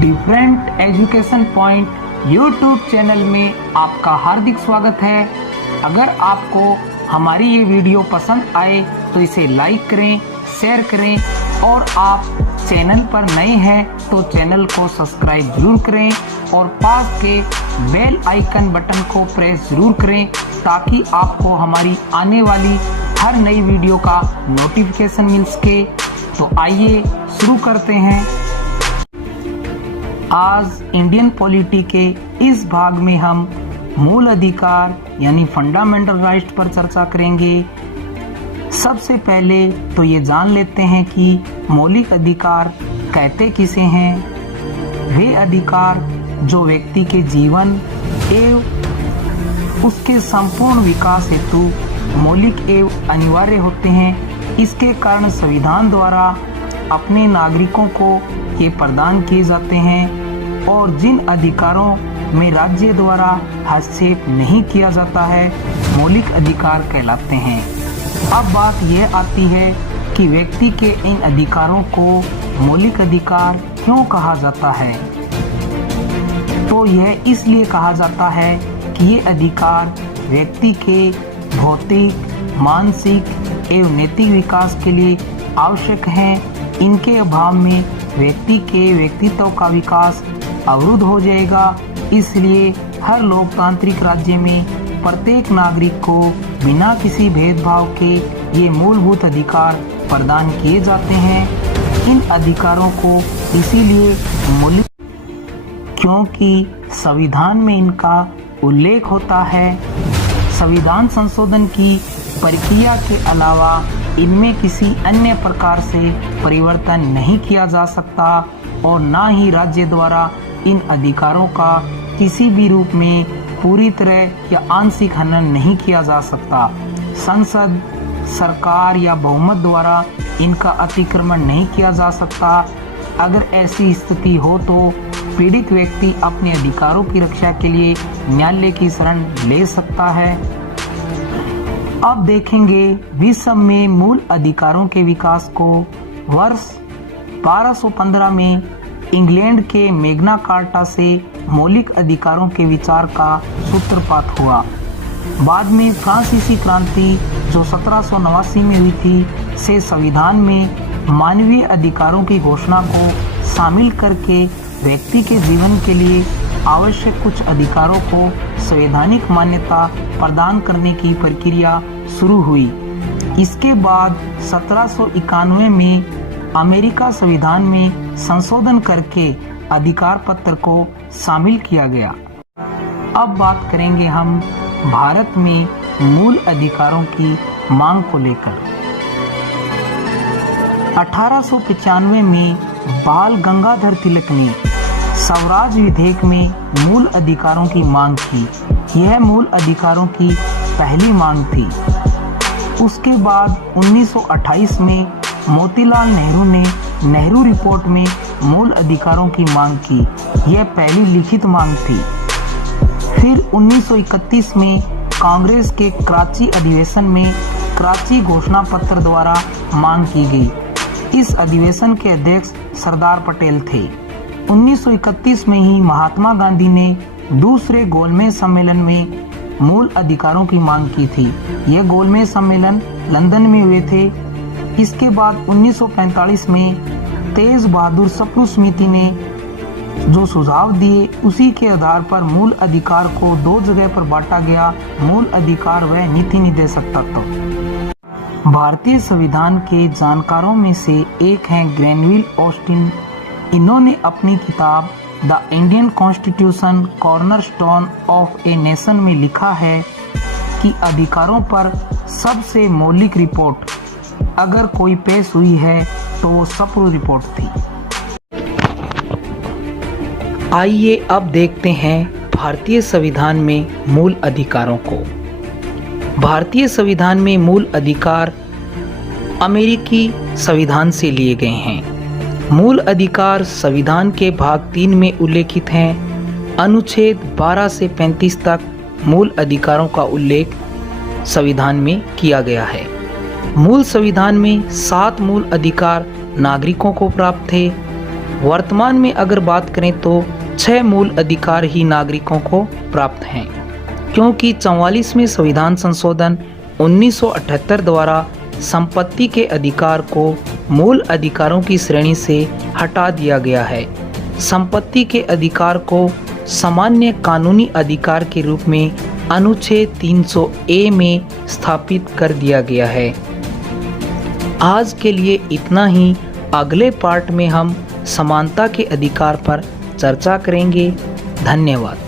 Different education point YouTube channel में आपका हार्दिक स्वागत है। अगर आपको हमारी ये वीडियो पसंद आए तो इसे लाइक करें, शेयर करें और आप चैनल पर नए हैं तो चैनल को सब्सक्राइब जरूर करें और पास के बेल आइकन बटन को प्रेस जरूर करें ताकि आपको हमारी आने वाली हर नई वीडियो का नोटिफिकेशन मिल सके। तो आइए शुरू करते हैं। आज इंडियन पॉलिटी के इस भाग में हम मूल अधिकार यानी फंडामेंटल राइट्स पर चर्चा करेंगे। सबसे पहले तो ये जान लेते हैं कि मौलिक अधिकार कहते किसे हैं। वे अधिकार जो व्यक्ति के जीवन एवं उसके संपूर्ण विकास हेतु मौलिक एवं अनिवार्य होते हैं। इसके कारण संविधान द्वारा अपने नागरिकों को ये प्रदान किए जाते हैं और जिन अधिकारों में राज्य द्वारा हस्तक्षेप नहीं किया जाता है मौलिक अधिकार कहलाते हैं। अब बात यह आती है कि व्यक्ति के इन अधिकारों को मौलिक अधिकार क्यों कहा जाता है। तो यह इसलिए कहा जाता है कि ये अधिकार व्यक्ति के भौतिक, मानसिक एवं नैतिक विकास के लिए आवश्यक हैं। इनके अभाव में व्यक्ति के व्यक्तित्व का विकास अवरुद्ध हो जाएगा। इसलिए हर लोकतांत्रिक राज्य में प्रत्येक नागरिक को बिना किसी भेदभाव के ये मूलभूत अधिकार प्रदान किए जाते हैं। इन अधिकारों को इसीलिए मौलिक क्योंकि संविधान में इनका उल्लेख होता है। संविधान संशोधन की प्रक्रिया के अलावा इनमें किसी अन्य प्रकार से परिवर्तन नहीं किया जा सकता और न ही राज्य द्वारा इन अधिकारों का किसी भी रूप में पूरी तरह या आंशिक हनन नहीं किया जा सकता। संसद, सरकार या बहुमत द्वारा इनका अतिक्रमण नहीं किया जा सकता। अगर ऐसी स्थिति हो तो पीड़ित व्यक्ति अपने अधिकारों की रक्षा के लिए न्यायालय की शरण ले सकता है। अब देखेंगे विश्व में मूल अधिकारों के विकास को। वर्ष 1215 में इंग्लैंड के मैग्ना कार्टा से मौलिक अधिकारों के विचार का सूत्रपात हुआ। बाद में फ्रांसीसी क्रांति जो 1789 में हुई थी से संविधान में मानवीय अधिकारों की घोषणा को शामिल करके व्यक्ति के जीवन के लिए आवश्यक कुछ अधिकारों को संवैधानिक मान्यता प्रदान करने की प्रक्रिया शुरू हुई। इसके बाद 1791 में अमेरिका संविधान में संशोधन करके अधिकार पत्र को शामिल किया गया। अब बात करेंगे हम भारत में मूल अधिकारों की मांग को लेकर। 1895 में बाल गंगाधर तिलक ने स्वराज विधेयक में मूल अधिकारों की मांग की। यह मूल अधिकारों की पहली मांग थी। उसके बाद 1928 में मोतीलाल नेहरू ने नेहरू रिपोर्ट में मूल अधिकारों की मांग की। यह पहली लिखित मांग थी। फिर 1931 में कांग्रेस के कराची अधिवेशन में कराची घोषणा पत्र द्वारा मांग की गई। इस अधिवेशन के अध्यक्ष सरदार पटेल थे। 1931 में ही महात्मा गांधी ने दूसरे गोलमेज सम्मेलन में मूल अधिकारों की मांग की थी। यह गोलमेज सम्मेलन लंदन में हुए थे। इसके बाद 1945 में तेज बहादुर सप्रू समिति ने जो सुझाव दिए उसी के आधार पर मूल अधिकार को दो जगह पर बांटा गया। मूल अधिकार व नीति निर्देशक तत्व। भारतीय संविधान के जानकारों में से एक हैं ग्रेनविल ऑस्टिन। इन्होंने अपनी किताब the Indian constitution cornerstone of a nation में लिखा है कि अधिकारों पर सबसे मौलिक रिपोर्ट अगर कोई पेश हुई है तो वो सप्रू रिपोर्ट थी। आइए अब देखते हैं भारतीय संविधान में मूल अधिकारों को। भारतीय संविधान में मूल अधिकार अमेरिकी संविधान से लिए गए हैं। मूल अधिकार संविधान के भाग 3 में उल्लेखित हैं। अनुच्छेद 12 से 35 तक मूल अधिकारों का उल्लेख संविधान में किया गया है। मूल संविधान में 7 मूल अधिकार नागरिकों को प्राप्त थे। वर्तमान में अगर बात करें तो 6 मूल अधिकार ही नागरिकों को प्राप्त हैं, क्योंकि 44वें संविधान संशोधन 1978 द्वारा संपत्ति के अधिकार को मूल अधिकारों की श्रेणी से हटा दिया गया है। संपत्ति के अधिकार को सामान्य कानूनी अधिकार के रूप में अनुच्छेद 300A में स्थापित कर दिया गया है। आज के लिए इतना ही। अगले पार्ट में हम समानता के अधिकार पर चर्चा करेंगे। धन्यवाद।